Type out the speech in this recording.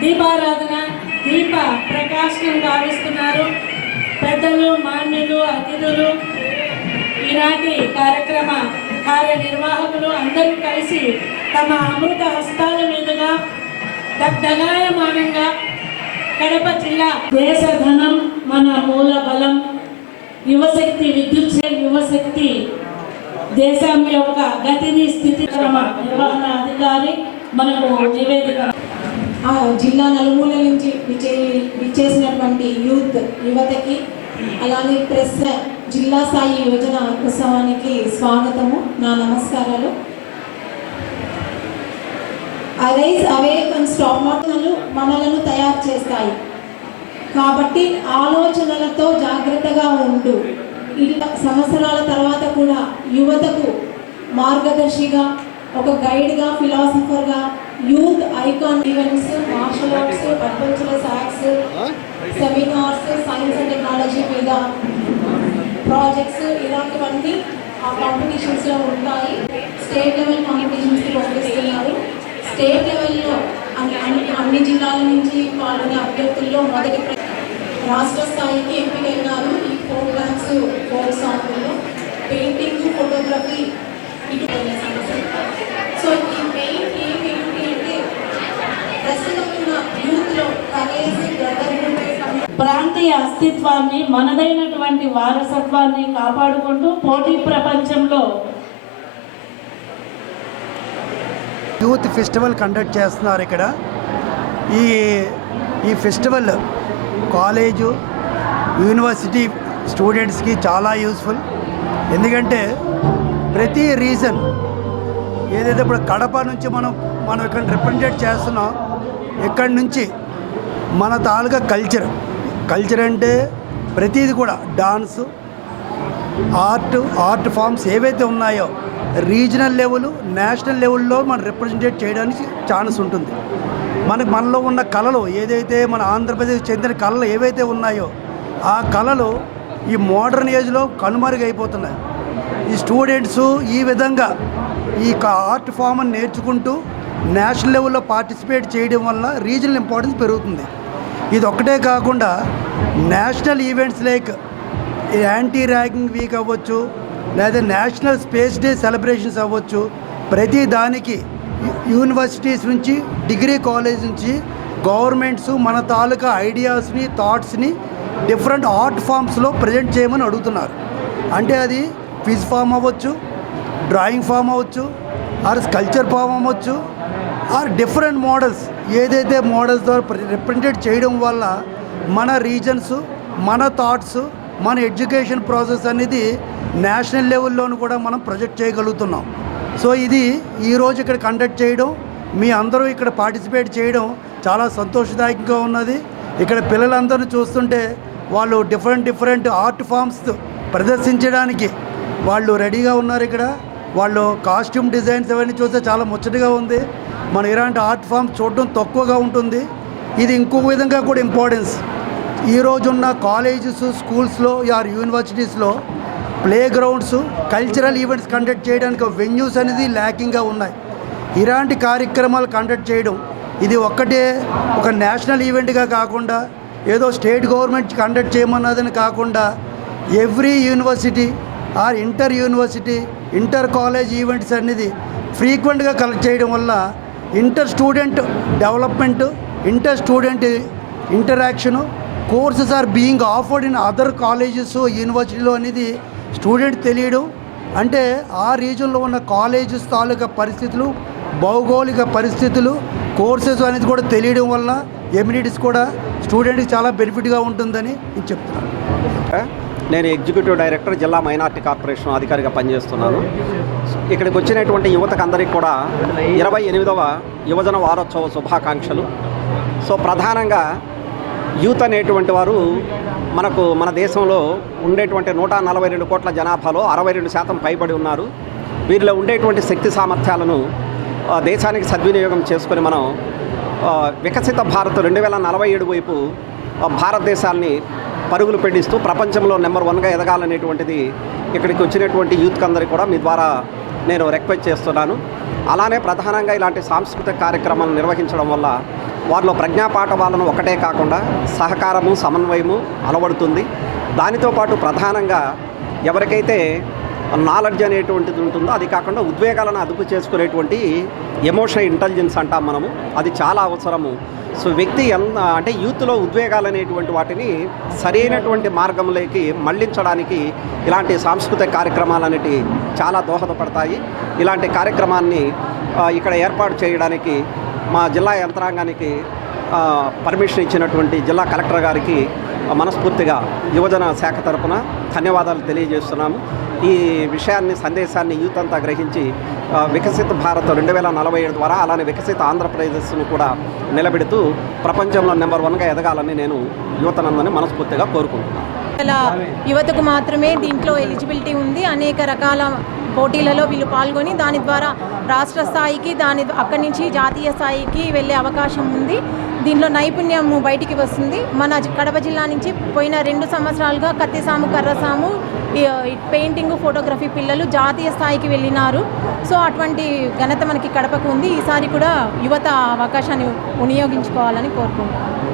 దీపారాధన దీప ప్రకాశం గావిస్తున్నారు. పెద్దలు మాన్యులు అతిథులు ఈనాటి కార్యక్రమ కార్యనిర్వాహకులు అందరూ కలిసి తమ అమృత హస్తాల మీదుగా దగ్ధగాయమానంగా కడప జిల్లా దేశధనం మన మూల బలం యువశక్తి విద్యుత్ యువశక్తి దేశం యొక్క గతిని స్థితి క్రమ నిర్వహణ అధికారి మనకు నివేదిక. జిల్లా నలుమూల నుంచి విచే విచ్చేసినటువంటి యూత్ యువతకి అలానే ప్రెస్ జిల్లా స్థాయి యువజన ఉత్సవానికి స్వాగతము నా నమస్కారాలు. అరైజ్ అవేక్ అండ్ స్టాప్ మనలను తయారు చేస్తాయి. కాబట్టి ఆలోచనలతో జాగ్రత్తగా ఉంటూ ఇలా సంవత్సరాల తర్వాత కూడా యువతకు మార్గదర్శిగా ఒక గైడ్గా ఫిలాసఫర్గా youth icon events martial arts adventurous acts seminars science and technology మీద ప్రాజెక్ట్స్ ఇలాంటివన్నీ ఆ కాంపిటీషన్స్లో ఉంటాయి. స్టేట్ లెవెల్ కాంపిటీషన్స్కి పంపిస్తున్నారు. స్టేట్ లెవెల్లో అన్ని అన్ని అన్ని జిల్లాల నుంచి పాల్గొనే అభ్యర్థుల్లో మొదటి రాష్ట్ర స్థాయికి ఎంపికైనారు ఈ ప్రోగ్రామ్స్ ఫోక్ సాంగ్లో పెయింటింగ్ ఫోటోగ్రఫీ ఇటు సో ఈ మెయిన్ ఎయిమ్ ఏంటి అంటే ప్రస్తుతం ఉన్న యూత్లో కరేజ్ బ్రదర్హుడ్ ప్రాంతీయ అస్తిత్వాన్ని మనదైనటువంటి వారసత్వాన్ని కాపాడుకుంటూ పోటీ ప్రపంచంలో యూత్ ఫెస్టివల్ కండక్ట్ చేస్తున్నారు ఇక్కడ. ఈ ఈ ఫెస్టివల్ కాలేజు యూనివర్సిటీ స్టూడెంట్స్కి చాలా యూస్ఫుల్. ఎందుకంటే ప్రతి రీజన్ ఏదైతే ఇప్పుడు కడప నుంచి మనం మనం ఇక్కడ రిప్రజెంట్ చేస్తున్నాం ఇక్కడి నుంచి? మన తాలూకా కల్చర్. కల్చర్ అంటే ప్రతిది కూడా డాన్స్ ఆర్ట్ ఆర్ట్ ఫామ్స్ ఏవైతే ఉన్నాయో రీజనల్ లెవెల్ నేషనల్ లెవెల్లో మనం రిప్రజెంటేట్ చేయడానికి ఛాన్స్ ఉంటుంది. మనకు మనలో ఉన్న కళలు ఏదైతే మన ఆంధ్రప్రదేశ్ చెందిన కళలు ఏవైతే ఉన్నాయో ఆ కళలు ఈ మోడర్న్ ఏజ్లో కనుమరుగైపోతున్నాయి. ఈ స్టూడెంట్స్ ఈ విధంగా ఈ ఆర్ట్ ఫామ్ని నేర్చుకుంటూ నేషనల్ లెవెల్లో పార్టిసిపేట్ చేయడం వల్ల రీజనల్ ఇంపార్టెన్స్ పెరుగుతుంది. ఇది ఒక్కటే కాకుండా national events like anti ragging week అవ్వచ్చు లేదా నేషనల్ స్పేస్ డే సెలబ్రేషన్స్ అవ్వచ్చు. ప్రతి దానికి యూనివర్సిటీస్ నుంచి డిగ్రీ కాలేజ్ నుంచి గవర్నమెంట్స్ మన తాలూకా ఐడియాస్ని థాట్స్ని డిఫరెంట్ ఆర్ట్ ఫామ్స్లో ప్రజెంట్ చేయమని అడుగుతున్నారు. అంటే అది ఫిజ్ ఫామ్ అవ్వచ్చు డ్రాయింగ్ ఫామ్ అవ్వచ్చు ఆర్ స్కల్చర్ ఫామ్ అవ్వచ్చు ఆర్ డిఫరెంట్ మోడల్స్. ఏదైతే మోడల్స్ ద్వారా రిప్రజెంటేట్ చేయడం వల్ల మన రీజన్స్ మన థాట్స్ మన ఎడ్యుకేషన్ ప్రాసెస్ అనేది నేషనల్ లెవెల్లోనూ కూడా మనం ప్రొజెక్ట్ చేయగలుగుతున్నాం. సో ఇది ఈరోజు ఇక్కడ కండక్ట్ చేయడం మీ అందరూ ఇక్కడ పార్టిసిపేట్ చేయడం చాలా సంతోషదాయకంగా ఉన్నది. ఇక్కడ పిల్లలందరూ చూస్తుంటే వాళ్ళు డిఫరెంట్ డిఫరెంట్ ఆర్ట్ ఫామ్స్ ప్రదర్శించడానికి వాళ్ళు రెడీగా ఉన్నారు ఇక్కడ. వాళ్ళు కాస్ట్యూమ్ డిజైన్స్ అవన్నీ చూస్తే చాలా ముచ్చటగా ఉంది. మన ఇలాంటి ఆర్ట్ ఫామ్ చూడడం తక్కువగా ఉంటుంది. ఇది ఇంకో విధంగా కూడా ఇంపార్టెన్స్ ఈ రోజున్న కాలేజెస్ స్కూల్స్లో or యూనివర్సిటీస్లో play grounds cultural events conduct చేయడానికి వెన్యూస్ అనేది ల్యాకింగ్గా ఉన్నాయి. ఇలాంటి కార్యక్రమాలు కండక్ట్ చేయడం ఇది ఒక్కటే ఒక నేషనల్ ఈవెంట్గా కాకుండా ఏదో స్టేట్ గవర్నమెంట్ కండక్ట్ చేయమన్నదని కాకుండా every university or inter university inter college events అనేది ఫ్రీక్వెంట్గా కలెక్ట్ చేయడం వల్ల inter student development inter student interaction courses or being offered in other colleges యూనివర్సిటీలో అనేది స్టూడెంట్ తెలియడం. అంటే ఆ రీజన్లో ఉన్న కాలేజెస్ తాలూకా పరిస్థితులు భౌగోళిక పరిస్థితులు కోర్సెస్ అనేది కూడా తెలియడం వల్ల ఎమ్యూనిటీస్ కూడా స్టూడెంట్కి చాలా బెనిఫిట్గా ఉంటుందని నేను చెప్తున్నాను. నేను ఎగ్జిక్యూటివ్ డైరెక్టర్ జిల్లా మైనార్టీ కార్పొరేషన్ అధికారిగా పనిచేస్తున్నాను. ఇక్కడికి వచ్చినటువంటి యువతకు అందరికీ కూడా ఇరవై ఎనిమిదవ యువజన వారోత్సవ శుభాకాంక్షలు. సో ప్రధానంగా యూత్ అనేటువంటి వారు మనకు మన దేశంలో ఉండేటువంటి నూట నలభై రెండు కోట్ల జనాభాలో అరవై రెండు శాతం పైబడి ఉన్నారు. వీరిలో ఉండేటువంటి శక్తి సామర్థ్యాలను దేశానికి సద్వినియోగం చేసుకొని మనం వికసిత భారత్ రెండు వేల నలభై ఏడు వైపు భారతదేశాన్ని పరుగులు పెడిస్తూ ప్రపంచంలో నెంబర్ వన్గా ఎదగాలనేటువంటిది ఇక్కడికి వచ్చినటువంటి యూత్కి అందరికీ కూడా మీ ద్వారా నేను రిక్వెస్ట్ చేస్తున్నాను. అలానే ప్రధానంగా ఇలాంటి సాంస్కృతిక కార్యక్రమాలు నిర్వహించడం వల్ల వారిలో ప్రజ్ఞాపాఠవాలను ఒకటే కాకుండా సహకారము సమన్వయము అలవడుతుంది. దానితో పాటు ప్రధానంగా ఎవరికైతే నాలెడ్జ్ అనేటువంటిది ఉంటుందో అది కాకుండా ఉద్వేగాలను అదుపు చేసుకునేటువంటి ఎమోషనల్ ఇంటెలిజెన్స్ అంటాం మనము. అది చాలా అవసరము. సో వ్యక్తి ఎంత అంటే యూత్లో ఉద్వేగాలు అనేటువంటి వాటిని సరైనటువంటి మార్గంలోకి మళ్ళించడానికి ఇలాంటి సాంస్కృతిక కార్యక్రమాలు అనేటివి చాలా దోహదపడతాయి. ఇలాంటి కార్యక్రమాన్ని ఇక్కడ ఏర్పాటు చేయడానికి మా జిల్లా యంత్రాంగానికి పర్మిషన్ ఇచ్చినటువంటి జిల్లా కలెక్టర్ గారికి మనస్ఫూర్తిగా యువజన శాఖ తరపున ధన్యవాదాలు తెలియజేస్తున్నాము. ఈ విషయాన్ని సందేశాన్ని యూత్ అంతా గ్రహించి వికసిత భారత్ రెండు వేల నలభై ఏడు ద్వారా అలానే వికసిత ఆంధ్రప్రదేశ్ను కూడా నిలబెడుతూ ప్రపంచంలో నెంబర్ వన్గా ఎదగాలని నేను యువతనందని మనస్ఫూర్తిగా కోరుకుంటున్నాను. ఇలా యువతకు మాత్రమే దీంట్లో ఎలిజిబిలిటీ ఉంది. అనేక రకాల పోటీలలో వీళ్ళు పాల్గొని దాని ద్వారా రాష్ట్ర స్థాయికి దాని అక్కడి నుంచి జాతీయ స్థాయికి వెళ్ళే అవకాశం ఉంది. దీనిలో నైపుణ్యం బయటికి వస్తుంది. మన కడప జిల్లా నుంచి పోయిన రెండు సంవత్సరాలుగా కత్తిసాము కర్రసాము ఈ- పెయింటింగ్ ఫోటోగ్రఫీ పిల్లలు జాతీయ స్థాయికి వెళ్ళినారు. సో అటువంటి ఘనత మనకి కడపకు ఉంది. ఈసారి కూడా యువత అవకాశాన్ని వినియోగించుకోవాలని కోరుకుంటున్నాను